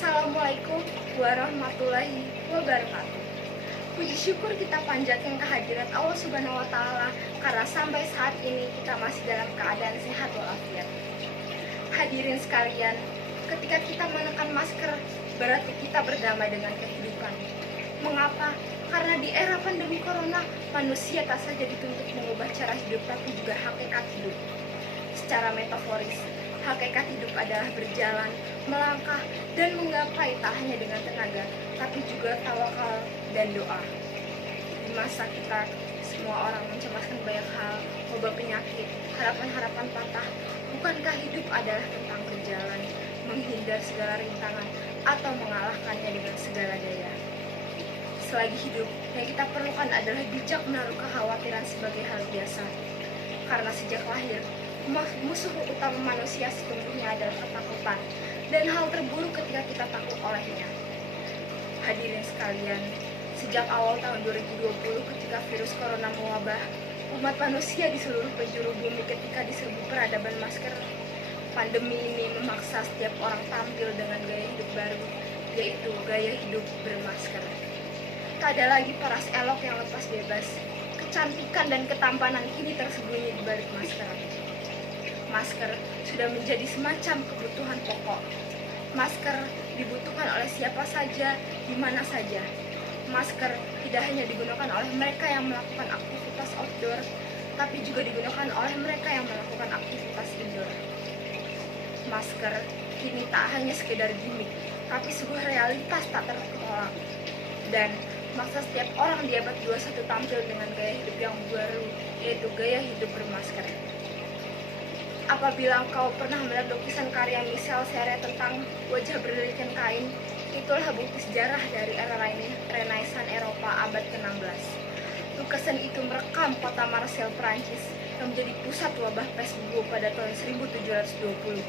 Assalamualaikum warahmatullahi wabarakatuh. Puji syukur kita panjatkan kehadirat Allah Subhanahu wa Ta'ala karena sampai saat ini kita masih dalam keadaan sehat walafiat. Hadirin sekalian, ketika kita menekan masker, berarti kita berdamai dengan kehidupan. Mengapa? Karena di era pandemi corona, manusia tak saja dituntut mengubah cara hidup, tapi juga hakikat hidup. Secara metaforis, hakikat hidup adalah berjalan, melangkah, dan menggapai tak hanya dengan tenaga, tapi juga tawakal dan doa. Di masa kita semua orang mencemaskan banyak hal, wabah penyakit, harapan-harapan patah, bukankah hidup adalah tentang berjalan, menghindar segala rintangan, atau mengalahkannya dengan segala daya? Selagi hidup, yang kita perlukan adalah bijak menaruh kekhawatiran sebagai hal biasa. Karena sejak lahir, musuh utama manusia sesungguhnya adalah ketakutan, dan hal terburuk ketika kita takut olehnya. Hadirin sekalian, sejak awal tahun 2020 ketika virus corona mewabah, umat manusia di seluruh penjuru bumi ketika diserbu peradaban masker, pandemi ini memaksa setiap orang tampil dengan gaya hidup baru, yaitu gaya hidup bermasker. Tak ada lagi paras elok yang lepas bebas, kecantikan dan ketampanan kini tersembunyi di balik masker. Masker sudah menjadi semacam kebutuhan pokok. Masker dibutuhkan oleh siapa saja, di mana saja. Masker tidak hanya digunakan oleh mereka yang melakukan aktivitas outdoor, tapi juga digunakan oleh mereka yang melakukan aktivitas indoor. Masker kini tak hanya sekedar gimmick, tapi sebuah realitas tak tertolak. Dan maksa setiap orang di abad 21 tampil dengan gaya hidup yang baru, yaitu gaya hidup bermasker. Apabila engkau pernah melihat lukisan karya Michel Serre tentang wajah berlilikan kain, itulah bukti sejarah dari era Renaissance Eropa abad ke-16. Lukisan itu merekam kota Marseille, Prancis, yang menjadi pusat wabah pes bubu pada tahun 1720.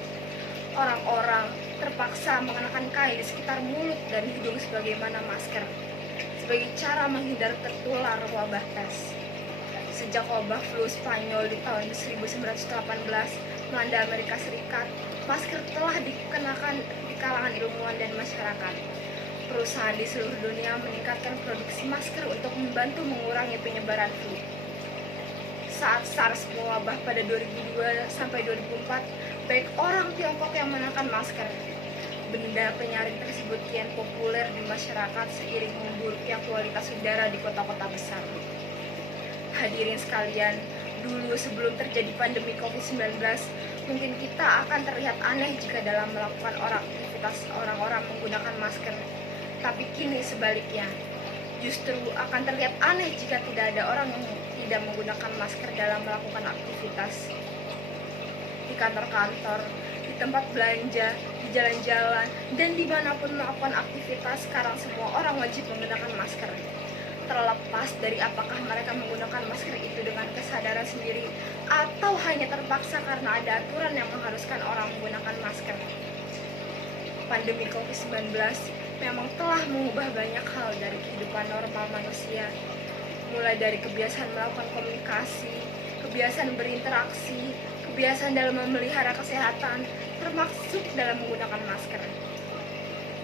Orang-orang terpaksa mengenakan kain di sekitar mulut dan hidung sebagaimana masker, sebagai cara menghindar tertular wabah pes. Sejak wabah flu Spanyol di tahun 1918 melanda Amerika Serikat, masker telah dikenakan di kalangan ilmuwan dan masyarakat. Perusahaan di seluruh dunia meningkatkan produksi masker untuk membantu mengurangi penyebaran flu. Saat SARS mewabah pada 2002 sampai 2004, baik orang Tiongkok yang mengenakan masker. Benda penyaring tersebut kian populer di masyarakat seiring memburuknya kualitas udara di kota-kota besar. Hadirin sekalian, dulu sebelum terjadi pandemi COVID-19, mungkin kita akan terlihat aneh jika dalam melakukan aktivitas orang-orang menggunakan masker. Tapi kini sebaliknya, justru akan terlihat aneh jika tidak ada orang yang tidak menggunakan masker dalam melakukan aktivitas. Di kantor-kantor, di tempat belanja, di jalan-jalan, dan dimanapun melakukan aktivitas, sekarang semua orang wajib menggunakan masker. Terlepas dari apakah mereka menggunakan masker itu dengan kesadaran sendiri atau hanya terpaksa karena ada aturan yang mengharuskan orang menggunakan masker. Pandemi COVID-19 memang telah mengubah banyak hal dari kehidupan normal manusia, mulai dari kebiasaan melakukan komunikasi, kebiasaan berinteraksi, kebiasaan dalam memelihara kesehatan, termasuk dalam menggunakan masker.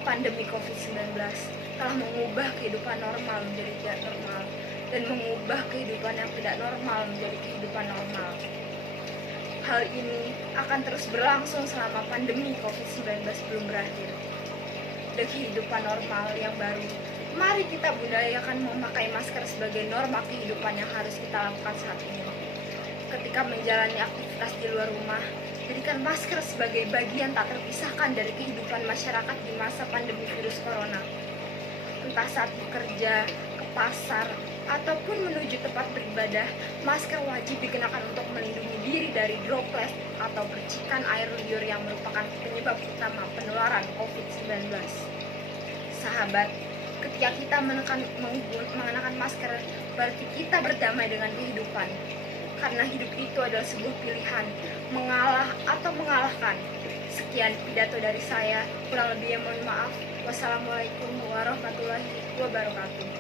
Pandemi COVID-19 telah mengubah kehidupan normal menjadi tidak normal, dan mengubah kehidupan yang tidak normal menjadi kehidupan normal. Hal ini akan terus berlangsung selama pandemi COVID-19 belum berakhir. Dan kehidupan normal yang baru, mari kita budayakan memakai masker sebagai norma kehidupan yang harus kita lakukan saat ini. Ketika menjalani aktivitas di luar rumah, jadikan masker sebagai bagian tak terpisahkan dari kehidupan masyarakat di masa pandemi virus corona. Entah saat bekerja, ke pasar, ataupun menuju tempat beribadah, masker wajib dikenakan untuk melindungi diri dari droplet atau percikan air liur yang merupakan penyebab utama penularan COVID-19. Sahabat, ketika kita mengenakan masker, berarti kita berdamai dengan kehidupan. Karena hidup itu adalah sebuah pilihan, mengalah atau mengalahkan. Sekian pidato dari saya, kurang lebihnya mohon maaf. Wassalamualaikum warahmatullahi wabarakatuh.